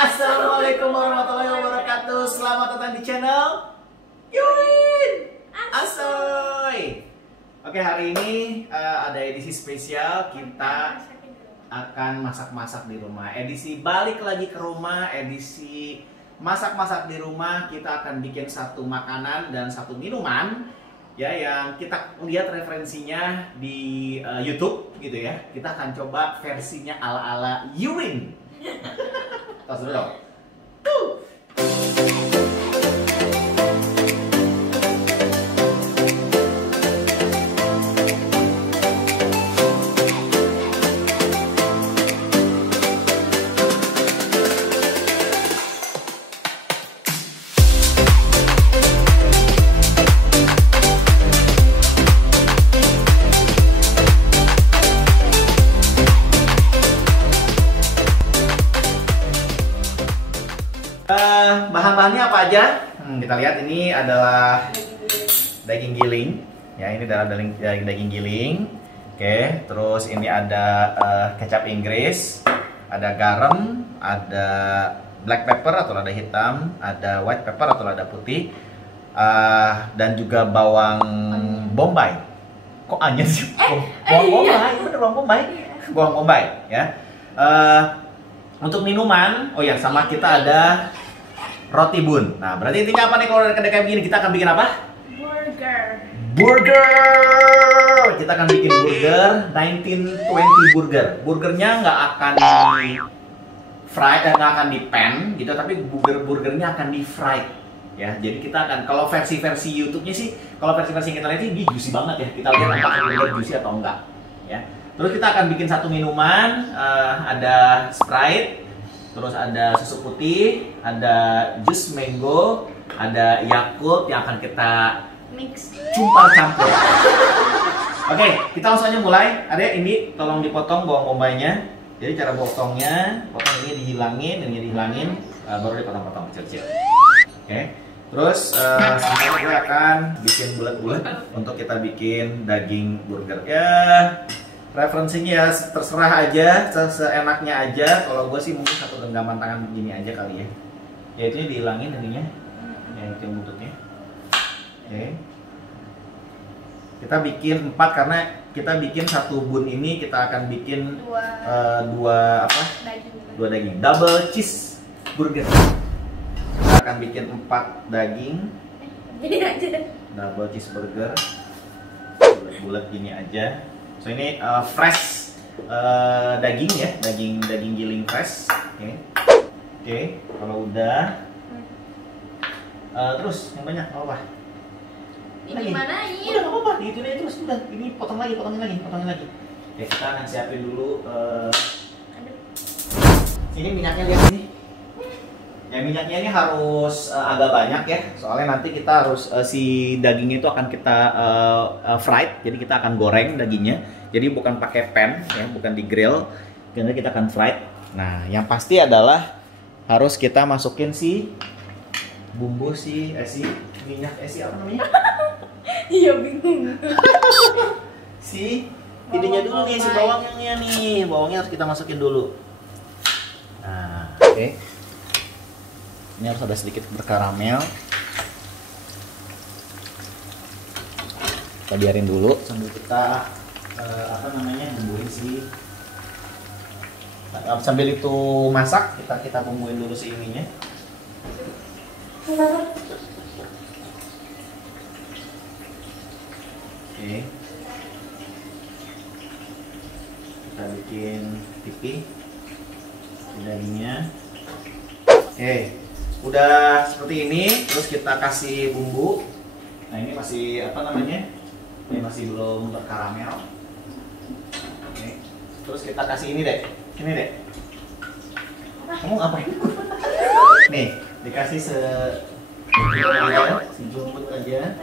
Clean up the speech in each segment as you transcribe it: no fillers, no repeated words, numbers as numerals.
Assalamualaikum warahmatullahi wabarakatuh. Selamat datang di channel Yurin Asoy. Oke, hari ini ada edisi spesial. Kita akan masak-masak di rumah. Edisi balik lagi ke rumah. Edisi masak-masak di rumah. Kita akan bikin satu makanan dan satu minuman ya, yang kita lihat referensinya di YouTube gitu ya. Kita akan coba versinya ala-ala Yurin. Tos dulu dong. Bahan-bahannya apa aja? Kita lihat, ini adalah daging giling. Ya, ini adalah daging giling. Oke, terus ini ada kecap Inggris, ada garam, ada black pepper atau lada hitam, ada white pepper atau lada putih, dan juga bawang bombay. Kok aneh sih? Bawang bombay, bener bawang bombay. Bawang bombay, ya. Untuk minuman, oh ya, sama kita ada roti bun. Nah, berarti intinya apa nih kalau kayak begini? Kita akan bikin apa? Burger. Kita akan bikin burger 1920 burger. Burgernya nggak akan di fried dan nggak akan di pan gitu, tapi burgernya akan di fried. Ya, jadi kita akan, kalau versi-versi YouTube-nya sih, kalau versi-versi yang kita lihat ini juicy banget ya. Kita lihat apakah burger juicy atau enggak. Ya. Terus kita akan bikin satu minuman, ada Sprite. Terus ada susu putih, ada jus mango, ada Yakult yang akan kita mix campur. Oke, kita langsung aja mulai. Adek, ini tolong dipotong bawang bombaynya. Jadi cara potongnya, potong ini dihilangin, baru dipotong-potong kecil-kecil. Oke. Terus sekarang gue akan bikin bulat-bulat untuk kita bikin daging burger ya. Referensinya ya terserah aja, seenaknya aja. Kalau gue sih mungkin satu genggaman tangan begini aja kali ya. Ya itu dihilangin ininya, ya itu yang buntutnya. Oke. Kita bikin 4 karena kita bikin satu bun ini kita akan bikin dua daging, double cheese burger. Kita akan bikin 4 daging, double cheese burger, bulat-bulat gini aja. So ini fresh daging ya, daging giling fresh. Oke. Kalau udah, terus yang banyak apa? Ini mana ini? Udah nggak apa-apa, diituin aja terus udah. Ini potongin lagi. Oke, kita akan siapin dulu. Sini minyaknya, lihat sini. Ya, minyaknya ini harus agak banyak ya, soalnya nanti kita harus si dagingnya itu akan kita fried, jadi kita akan goreng dagingnya. Jadi bukan pakai pan ya, bukan di grill, karena kita akan fried. Nah, yang pasti adalah harus kita masukin si bumbu minyak apa namanya? Iya, bingung. Si ininya dulu nih, si bawangnya nih, bawangnya harus kita masukin dulu. Nah, oke. Ini harus ada sedikit berkaramel. Kita biarin dulu sambil kita bumbuin sambil itu masak, kita bumbuin dulu si ininya. Oke. Kita bikin pipi dagingnya. Oke. Udah seperti ini, terus kita kasih bumbu. Nah, ini masih ini masih belum berkaramel. Oke. Terus kita kasih ini deh. Kamu ngapain? Nih, dikasih sejumput aja.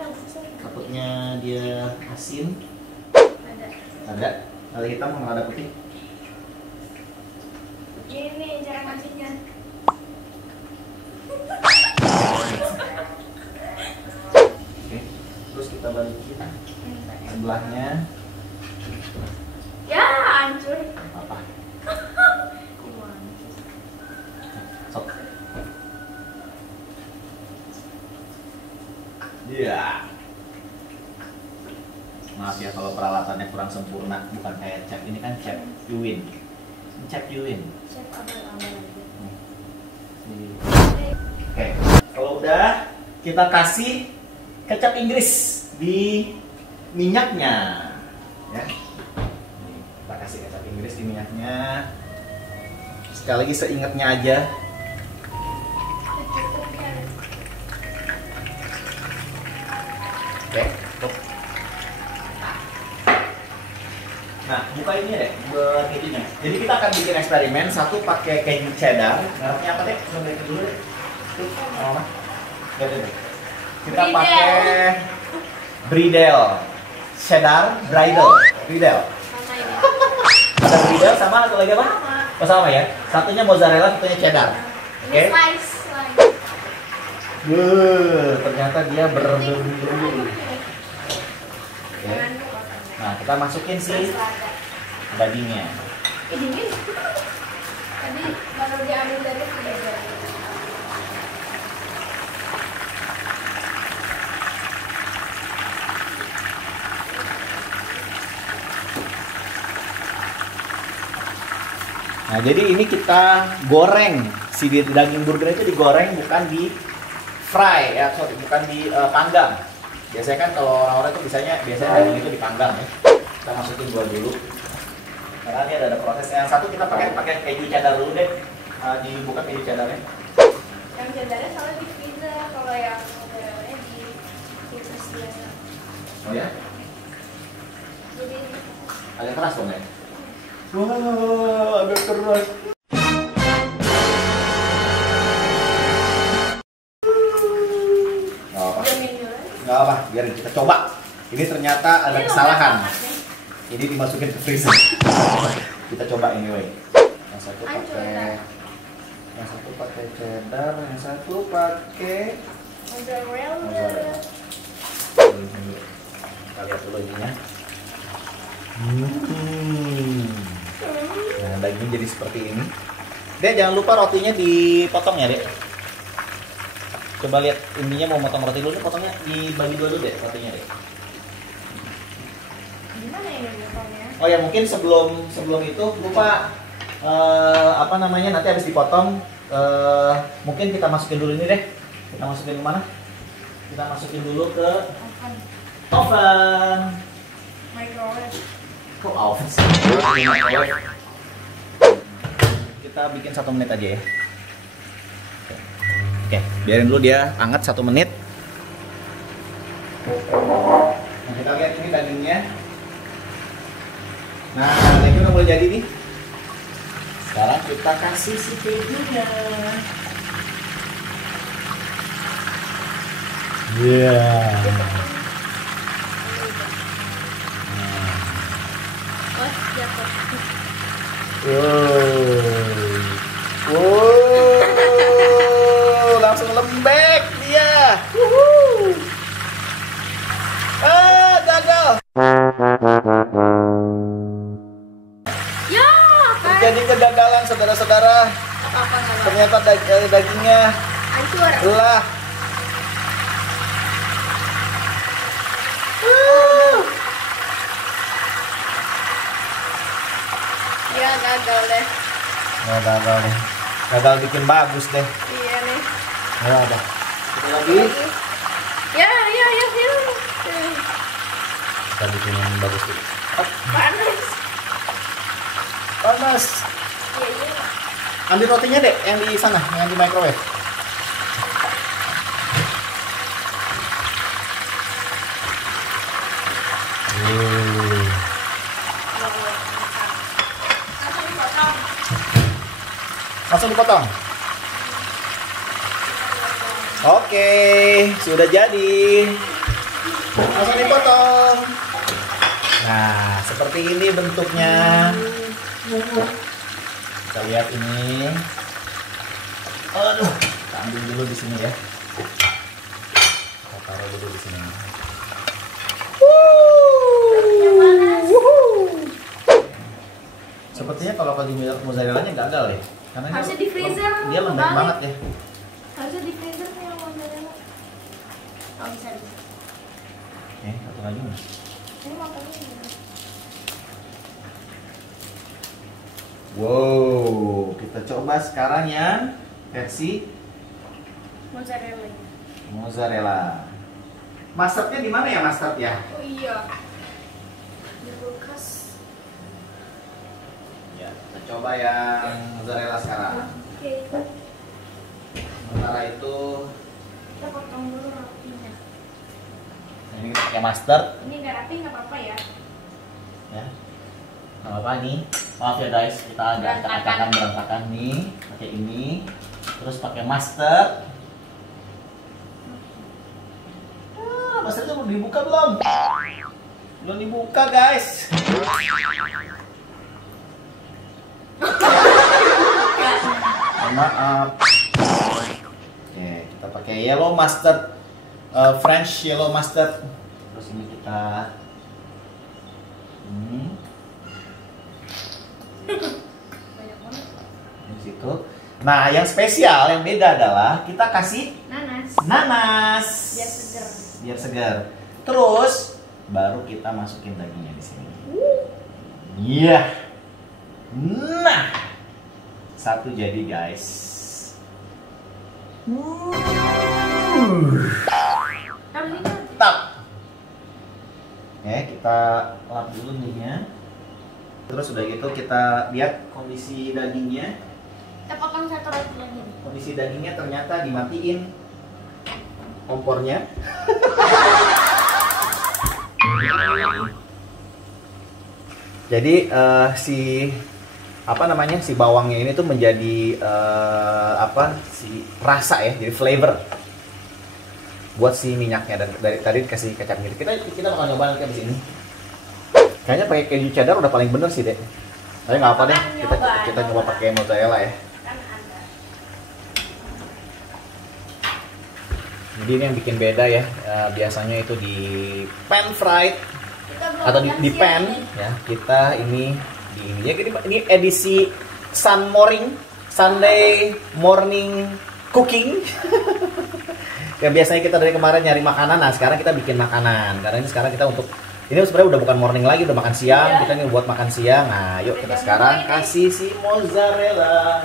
Takutnya dia asin. Ada hitam sama lada putih. Ini cara masaknya. Oke, terus kita balikin sebelahnya. Ya, hancur. Apa? Sok. Iya. Maaf ya kalau peralatannya kurang sempurna, bukan kayak chef ini kan chef Yuwin. Chef Yuwin. Chef abal-abal. Oke, kalau udah kita kasih kecap Inggris di minyaknya, ya. Nih, kita kasih kecap Inggris di minyaknya. Sekali lagi seingatnya aja. Oke, tuh. Nah, buka ini deh, buat kejunya. Jadi kita akan bikin eksperimen. Satu pakai keju cheddar. Mereknya apa deh? Coba lihat dulu deh. Tuh, apa? Lihat deh. Kita Bridel. pakai Bridel, cheddar, bridal, Bridel. Sama ini. Ada Bridel sama satu lagi apa? Sama. Oh, sama ya. Satunya mozzarella, satunya cheddar. Ini Oke. slice. Ternyata dia berbumbu. Oke. Nah, kita masukin sih dagingnya. Ini tadi baru diambil dari freezer. Nah, jadi ini kita goreng. Si daging burger itu digoreng, bukan di fry ya, sorry, bukan di panggang. Biasanya kan kalau orang-orang itu biasanya daging itu dipanggang ya. Kita masukin gua dulu. Karena ini ada proses. Yang satu kita pakai keju cheddar dulu deh. Dibuka keju cheddarnya. Yang cheddarnya soalnya di freezer, kalau yang mozzarella di kulkas biasa. Oh ya? Jadi Agak keras dong ya? Wah, agak keras. Gak apa, jamin dulu. gak apa, biarin kita coba. Ini ternyata ada Ini kesalahan. lompat banget, Ini dimasukin ke freezer. Kita coba anyway. Yang satu pakai, yang satu pakai cheddar, yang satu pakai Mozzarella. mozzarella. Kita lihat dulu ininya. Nah, dagingnya jadi seperti ini. Dek, jangan lupa rotinya dipotong ya, Dek. Coba lihat, intinya mau motong roti dulu, potongnya dibagi dua dulu, Dek, rotinya, Dek. Gimana ini potongnya? Oh ya, mungkin sebelum itu lupa apa namanya, nanti habis dipotong mungkin kita masukin dulu ini deh. Kita masukin ke mana? Kita masukin dulu ke Oven. oven. Microwave. Kok oven sih? Kita bikin 1 menit aja ya. Oke, biarin dulu dia hangat 1 menit. Nah, kita lihat ini dagingnya. Nah, dagingnya udah mulai jadi nih. Sekarang kita kasih si kejunya. Iya. Oh, jatuh. Wow, langsung lembek dia. Gagal. Ya, kan? Terjadi kegagalan, saudara-saudara. Apa-apa nggak apa. Ternyata dagingnya Hancur. belah. Ya, gagal deh. Oh, gagal deh. Gagal bikin bagus deh. Iya nih. Ya udah. Kita lagi. Ya. Kita bikin yang bagus dulu. Panas. Panas. Iya. Ambil rotinya deh, yang di sana, yang di microwave. Langsung dipotong. Oke, sudah jadi. Langsung dipotong. Nah, seperti ini bentuknya. Kita lihat ini. Aduh, kita ambil dulu di sini ya. Kita taruh dulu di sini. Sepertinya kalau keju mozzarella-nya gagal ya. Karena Harusnya di freezer, dia lembek kebalik. banget ya. Harusnya di freezer nih yang mozzarella. Oh bisa. Oke, satu lagi mas. Ini makannya gimana? Wow, kita coba sekarang yang versi Mozzarella. mozzarella. Mustardnya di mana ya mustard ya? Oh iya. Di kulkas. Ya, kita coba yang mozzarella sekarang. Oke. Sementara itu, Kita potong dulu rotinya. ini kita pakai mustard. Ini nggak rapi nggak apa-apa ya. Ya, nggak apa-apa nih. Maaf ya guys, kita agak acak-acakan berantakan nih. Pakai ini, terus pakai mustard. Mustardnya belum dibuka belum? Belum dibuka guys. Maaf. Oke, kita pakai yellow mustard, French yellow mustard. Terus ini kita Banyak banget. di situ. Nah, yang spesial, yang beda adalah kita kasih Nanas. nanas. Biar seger. Biar segar. Terus baru kita masukin dagingnya di sini. Iya. Nah, satu jadi guys. Taruh ini. Tap. Oke, kita lap dulu minyak. Terus udah gitu kita lihat kondisi dagingnya. Kita potong satu roti lagi. Kondisi dagingnya ternyata dimatiin kompornya. Jadi si si bawangnya ini tuh menjadi si rasa ya, jadi flavor buat si minyaknya. Dan dari tadi dikasih kecap gitu. Kita bakal nyoba nanti abis ini. Kayaknya pakai keju cheddar udah paling bener sih deh. Tapi nggak apa deh, kita coba pakai mozzarella ya. Kan ada. Jadi ini yang bikin beda ya. Biasanya itu di pan fried atau di pan ya. Kita ini di ini ya. Ini edisi Sunday morning cooking. Ya biasanya kita dari kemarin nyari makanan, nah sekarang kita bikin makanan. Karena ini sekarang kita untuk ini sebenarnya udah bukan morning lagi, udah makan siang. Kita ini buat makan siang. Nah, yuk kita sekarang kasih si mozzarella.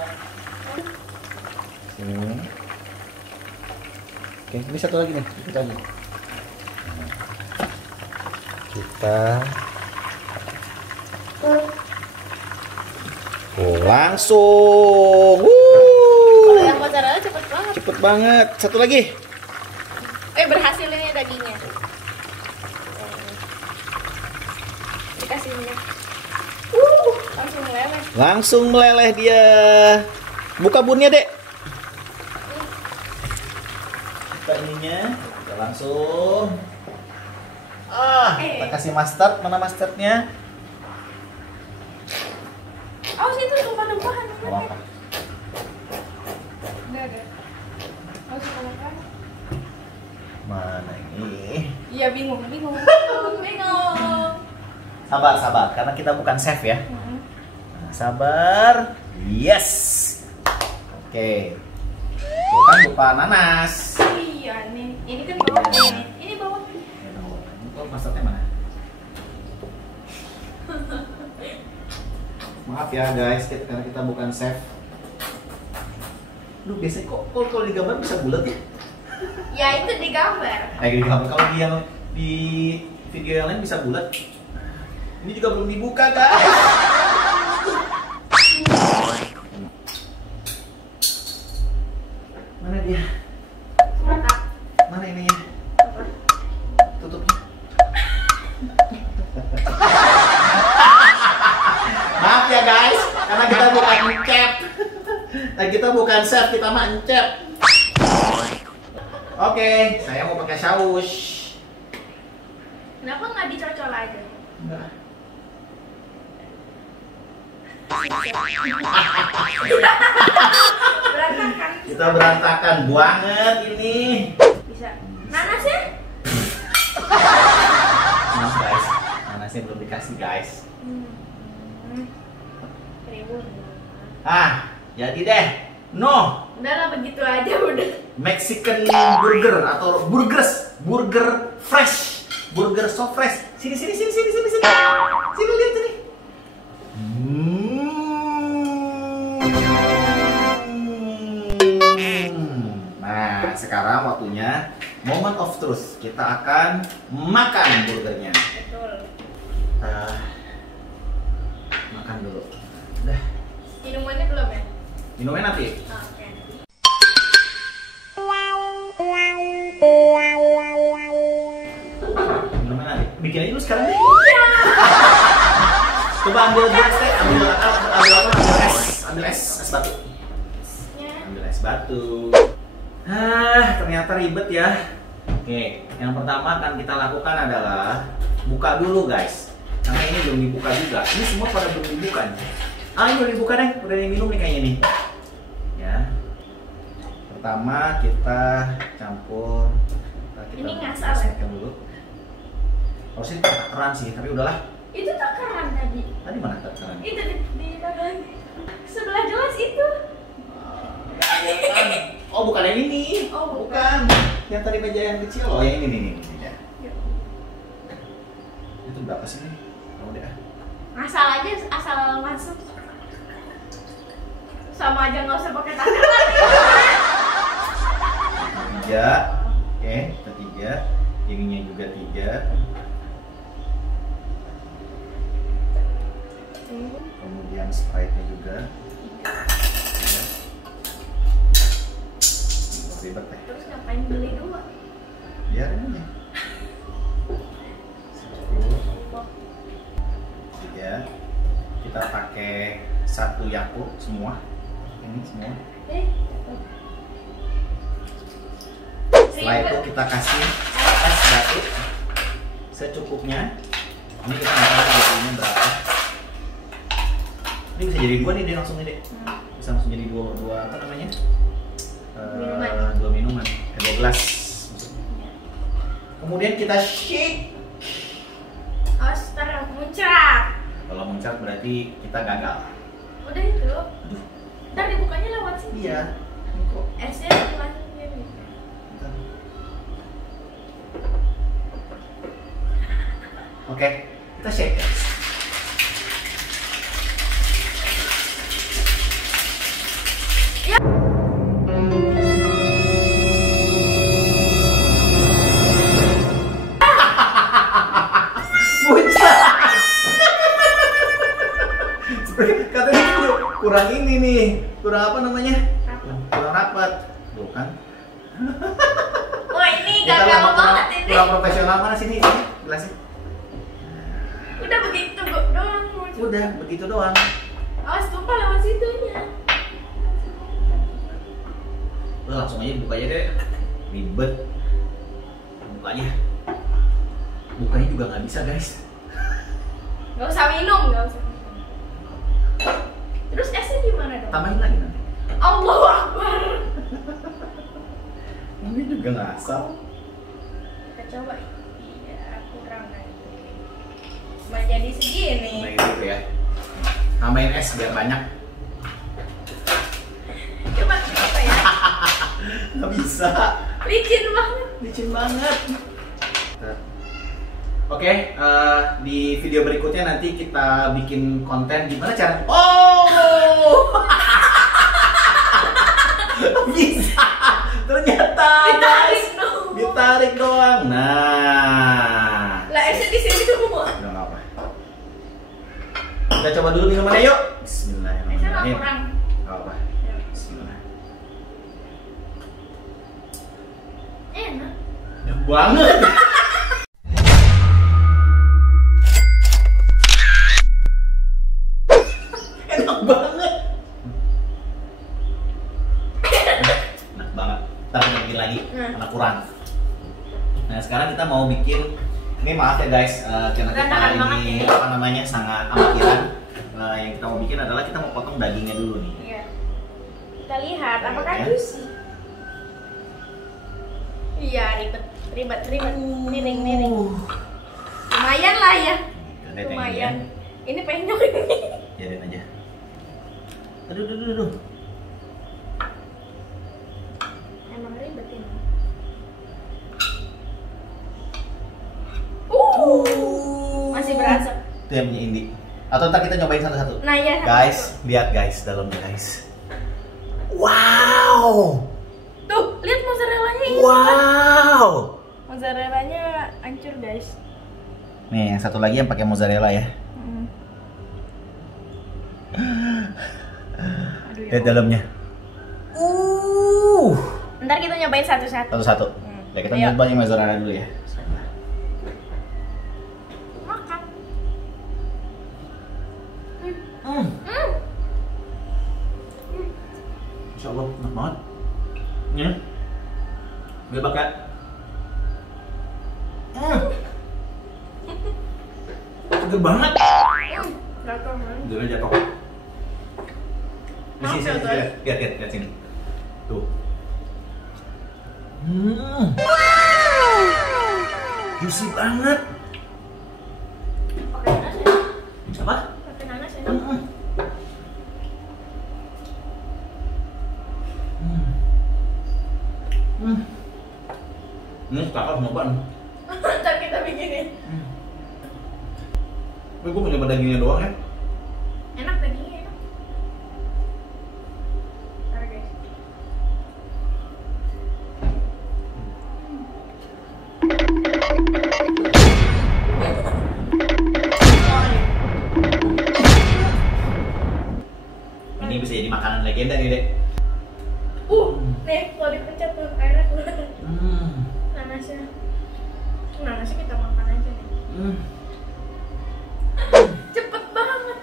Oke, ini satu lagi nih, kita lagi. Kita langsung. Kalau yang mozzarella cepet banget. Cepet banget. Satu lagi. Berhasil ini dagingnya. Dikasih minyak. Langsung meleleh. Langsung meleleh dia. Buka bunnya, Dek. Buka ininya. Kita langsung. Kita kasih mustard. Mana mustardnya? Oh, situ tumpah-tumpahan. Gak apa-apa. Enggak ada. Harus tumpah-tumpahan. Mana ini? Iya, bingung. Sabar. Karena kita bukan chef ya. Nah, sabar. Yes. Oke. Bukan lupa nanas. Iya, ini kan bawahnya ini. Ini bawahnya. Untuk mustardnya mana? Maaf ya guys, karena kita bukan chef. Duh, biasanya kok kalau di gambar bisa bulat ya? Ya, itu digambar. Di gambar, kalau di video yang lain bisa bulat. Ini juga belum dibuka guys. Mana dia? Mantap. Mana ininya? Tutupnya. Maaf ya guys, karena kita bukan chef. Nah, kita bukan chef, kita mah chef. Oke, saya mau pakai saus. Kenapa nggak dicocol aja? Enggak. Berantakan. Kita berantakan banget ini. Bisa. Nanasnya? Maaf guys, nanasnya belum dikasih guys. Ribut. Jadi deh. No. Udah lah begitu aja udah. Mexican burger atau burger fresh. Burger so fresh. Sini. Sini lihat sini. Nah, sekarang waktunya moment of truth. Kita akan makan burgernya. Betul. Makan dulu. Udah. Minumannya belum ya? Minumnya nanti. Oke. Minumnya nanti. Bikin aja dulu sekarang deh. Coba ambil es teh, ambil es batu. Ambil es batu. Ternyata ribet ya. Oke, yang pertama akan kita lakukan adalah buka dulu guys. Karena ini belum dibuka juga. Ini semua pada belum dibuka nih. Ini udah dibuka deh, udah diminum nih kayaknya nih. Ya. Pertama kita campur. Kita Ini ngasal ya? dulu. Harusnya takaran sih, tapi udahlah. Itu takaran tadi. Tadi mana takaran? Itu di takaran. Sebelah jelas itu. Oh, bukan yang ini. Oh, bukan. Yang tadi meja yang kecil loh, yang ini nih. Itu berapa sih nih? Oh, udah. Asal aja, asal masuk. Sama aja nggak usah pakai takaran. Tiga. Oke, kita 3. Ininya juga 3. Kemudian Sprite-nya juga. Ribet deh. Terus ngapain beli 2? Biarin aja. 1, 3. Kita pakai 1 Yakult semua. Ini semua. Setelah itu kita kasih es batu secukupnya. Ini kita nggak tahu jadinya berapa. Ini bisa jadi 2 nih deh langsung nih deh. Bisa langsung jadi 2 apa namanya? 2 minuman. 2 gelas. Kemudian kita shake. Oster muncrat. Kalau muncrat berarti kita gagal. Udah itu. Ntar dibukanya lewat sini. Iya. Ini kok. Esnya dimasukin gitu. Oke, kita shake guys. Ya. Katanya kurang ini nih, kurang apa namanya? Rapat. Kurang rapat, tuh kan? Wah ini Kita gagal kurang, banget ini. kurang profesional. Mana sini gelasnya? Udah begitu doang. Udah begitu doang. Awas tumpah lewat situnya. Udah langsung aja buka aja deh. Ribet. Buka aja. Bukanya juga nggak bisa guys. Gak usah minum, gak usah. Terus esnya gimana dong? Tambahin lagi nanti. Allahu Akbar. Ini juga nggak asal. Kita coba. Iya, kurang lagi. Cuma jadi segini. Nah gitu ya. Tambahin es biar banyak. Coba apa ya? Nggak bisa. Licin banget. Licin banget. Oke, di video berikutnya nanti kita bikin konten gimana cara. Oh, bisa. Ternyata Ditarik dong. ditarik doang. Nah, Lah esnya di sini semua. udah nggak apa. Kita coba dulu minumannya yuk. Esnya nggak Bismillahirrahmanirrahim. kurang. Nggak apa. Bismillah. Enak. Enak banget. Enak banget. Enak banget. Ntar kita bikin lagi karena kurang. Nah sekarang kita mau bikin. Ini maaf ya guys, karena kita Berantakan banget ini ya. apa namanya sangat amatiran. Yang kita mau bikin adalah kita mau potong dagingnya dulu nih. Iya. Kita lihat apakah Ya. juicy. Iya, ribet. Miring. Lumayan lah ya. Lihat yang ini ya. Lumayan. Ini penyok ini. Biarin aja. Aduh. Itu yang punya Indi. Atau ntar kita nyobain satu-satu. Nah ya. Guys, lihat guys dalamnya guys. Wow. Tuh, lihat mozzarellanya ini. Wow. Mozzarellanya hancur guys. Nih, yang satu lagi yang pakai mozzarella ya. Aduh, Lihat dalamnya. Ntar kita nyobain satu-satu. Satu-satu. Ya kita nyoba yang mozzarella dulu ya. Makan. Insya Allah enak banget. Ya. Gue pakai. Seger banget. Jatuh man. Udah jatuh. Di sini, lihat sini. Tuh. Juicy banget. Pakai nanas ya? Apa? Pakai nanas ya? Ini kakak mau nyoba nih. Ntar kita bikinin. Tapi gue mau nyoba dagingnya doang ya. Enak dagingnya enak. Ntar guys. Ini bisa jadi makanan legenda nih, Dek. Nih, kalau dipencet tuh enak banget. Nanasnya. Nanasnya kita makan aja nih. Cepet banget.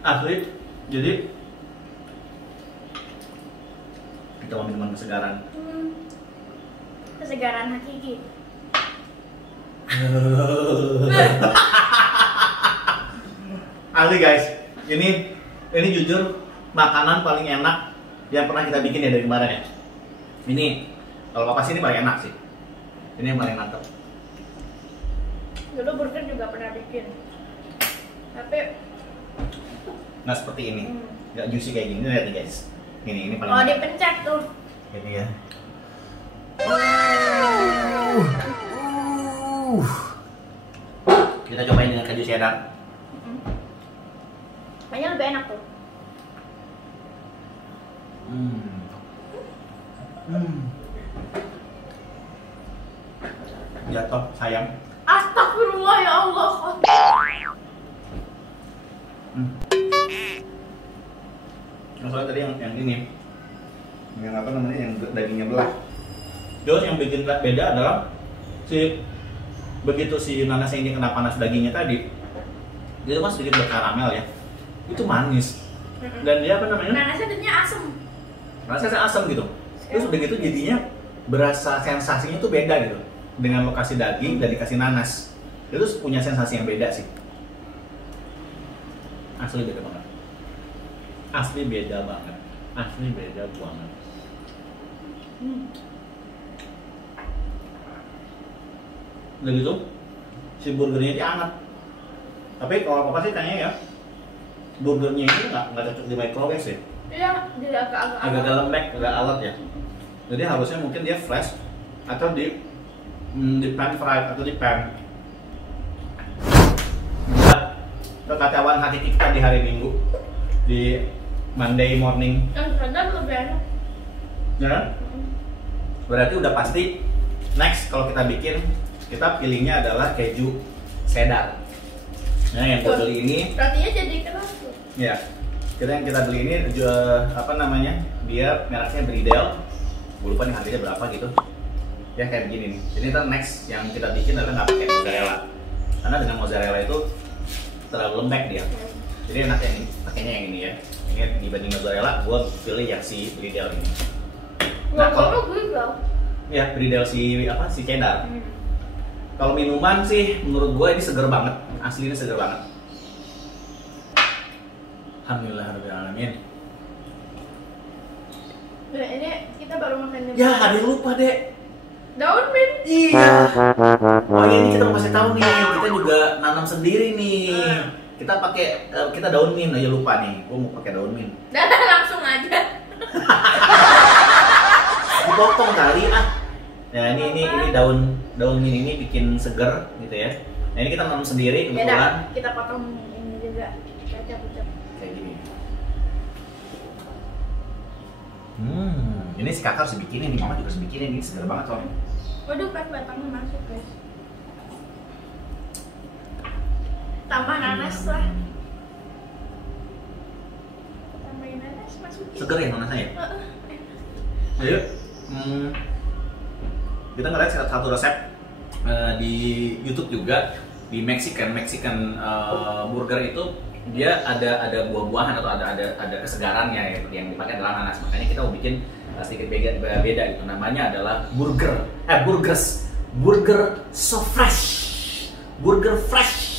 Asli, jadi kita mau minuman kesegaran. Kesegaran hakiki. Asli guys, ini jujur makanan paling enak yang pernah kita bikin ya dari kemarin ya. Ini kalau papa sih ini paling enak sih. Ini yang paling mantap. Dulu burger juga pernah bikin. Tapi Nah seperti ini, nggak juicy kayak gini. Lihat nih guys, ini paling. kalau dipencet tuh. Ini ya. Kita cobain dengan keju cheddar. Kayaknya lebih enak tuh. Jatuh sayang. Astagfirullah ya Allah. Soalnya tadi yang ini, yang apa namanya, yang dagingnya belah. Terus yang bikin beda adalah begitu si nanas ini kena panas dagingnya tadi, dia kan sedikit berkaramel ya, itu manis. Dan dia apa namanya? Nanasnya jadinya asem. Rasanya asam gitu. Terus udah gitu jadinya berasa sensasinya tuh beda gitu. Dengan lokasi daging dan dikasih nanas, itu punya sensasi yang beda sih. Asli beda banget. Asli beda banget. Asli beda banget. Udah gitu, si burgernya itu hangat. Tapi kalau apa sih kayaknya ya, burgernya itu nggak cocok di microwave sih. Iya, jadi Agak lembek, agak alot ya. Jadi harusnya mungkin dia fresh atau di pan fried atau di pan. Buat kekacauan hati kita di hari Minggu, di Monday morning. yang cheddar lebih enak. Ya. Berarti udah pasti next kalau kita bikin, kita pilihnya adalah keju cheddar. Nah, yang gue beli ini, Rotinya jadi keras tuh. ya, kita beli ini apa namanya? Dia mereknya Bridel. Gue lupa nih harganya berapa gitu. Ya kayak begini nih. Jadi ntar next yang kita bikin adalah nggak pakai mozzarella, karena dengan mozzarella itu terlalu lembek dia. Jadi enak yang pakainya yang ini ya. Ini dibanding mozzarella, gue pilih yang si Bridel ini. Nah, kalau ya Bridel si apa si cheddar. Kalau minuman sih menurut gue ini seger banget, asli ini seger banget. Alhamdulillahirobbilalamin. Nah, ini kita baru makan ini. Ya ada yang lupa deh. Daun mint. Iya. Oh iya, ini kita mau kasih tahu nih, kita juga nanam sendiri nih. Kita pakai kita daun mint aja, lupa nih. Gue mau pakai daun mint. Dah langsung aja. Dipotong kali ah. Nah ini daun mint ini bikin seger gitu ya. Nah ini kita nanam sendiri Ya dah, kebetulan. kita potong ini juga. Kecap-kecap. Kayak gini. Ini si kakak harus bikinin, nih mama juga harus bikinin, ini seger banget soalnya. Waduh kan batangnya masuk guys. Tambah nanas lah. Tambahin nanas masukin. Seger ya nanasnya ya? Enak. Ayo, kita ngeliat satu resep di YouTube juga, di Mexican burger itu dia ada buah-buahan atau ada kesegarannya ya, yang dipakai adalah nanas. Makanya kita mau bikin sedikit beda gitu. Namanya adalah burger so fresh, burger fresh.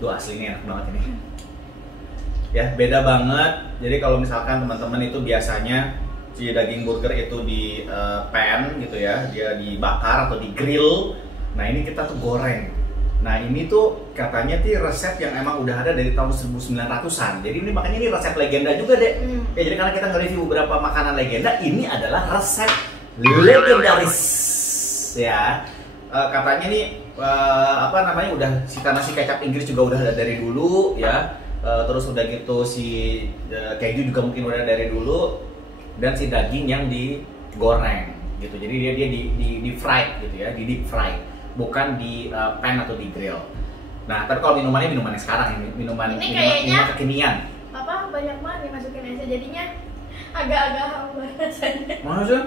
Tuh aslinya enak banget ini. Ya beda banget. Jadi kalau misalkan teman-teman itu biasanya si daging burger itu di pan gitu ya, dia dibakar atau di grill. Nah ini kita tuh goreng. Nah ini tuh katanya tuh resep yang emang udah ada dari tahun 1900-an. Jadi ini makanya ini resep legenda juga deh. Ya jadi karena kita nge-review beberapa makanan legenda, ini adalah resep legendaris ya. Katanya nih udah si nasi kecap Inggris juga udah ada dari dulu ya. Terus udah gitu si keju juga mungkin udah dari dulu, dan si daging yang digoreng gitu. Jadi dia di fried gitu ya, di deep fry, bukan di pan atau di grill. Nah, tapi kalau minumannya minuman yang sekarang ini minuman kekinian. Apa banyak banget dimasukin aja jadinya agak-agak hambar rasanya. Maksudnya?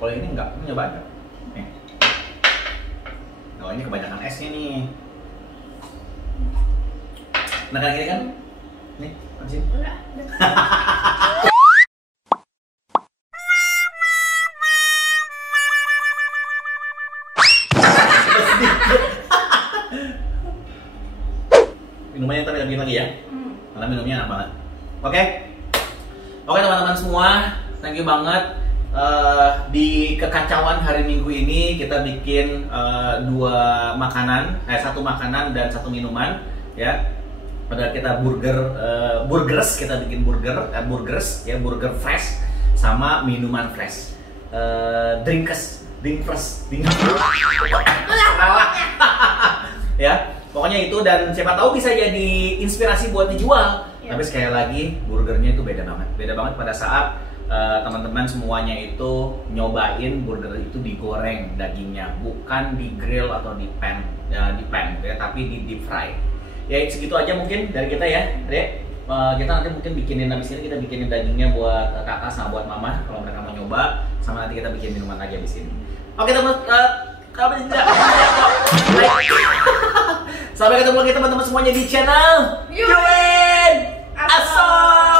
Kalau ini enggak, ini banyak. Nih. Kalau ini kebanyakan esnya nih. Nah kayak gini kan? Nih, habisin. Enggak. Minumannya ntar kita bikin lagi ya. Karena minumnya enak banget. Oke teman-teman semua, thank you banget. Di kekacauan hari Minggu ini kita bikin satu makanan dan satu minuman ya. Pada kita burgers, kita bikin burgers ya, burger fresh sama minuman fresh. Drink fresh. Ya, pokoknya itu, dan siapa tahu bisa jadi inspirasi buat dijual. Ya. Tapi sekali lagi burgernya itu beda banget pada saat teman-teman semuanya itu nyobain burger itu digoreng dagingnya, bukan di grill atau di pan gitu ya, tapi di deep fry. Ya segitu aja mungkin dari kita ya, Dek. Kita nanti mungkin bikinin habis ini, kita bikinin dagingnya buat kakak sama buat mama kalau mereka mau nyoba, sama nanti kita bikin minuman lagi habis ini. Oke teman, sampai ketemu lagi teman-teman semuanya di channel Yuen Aso.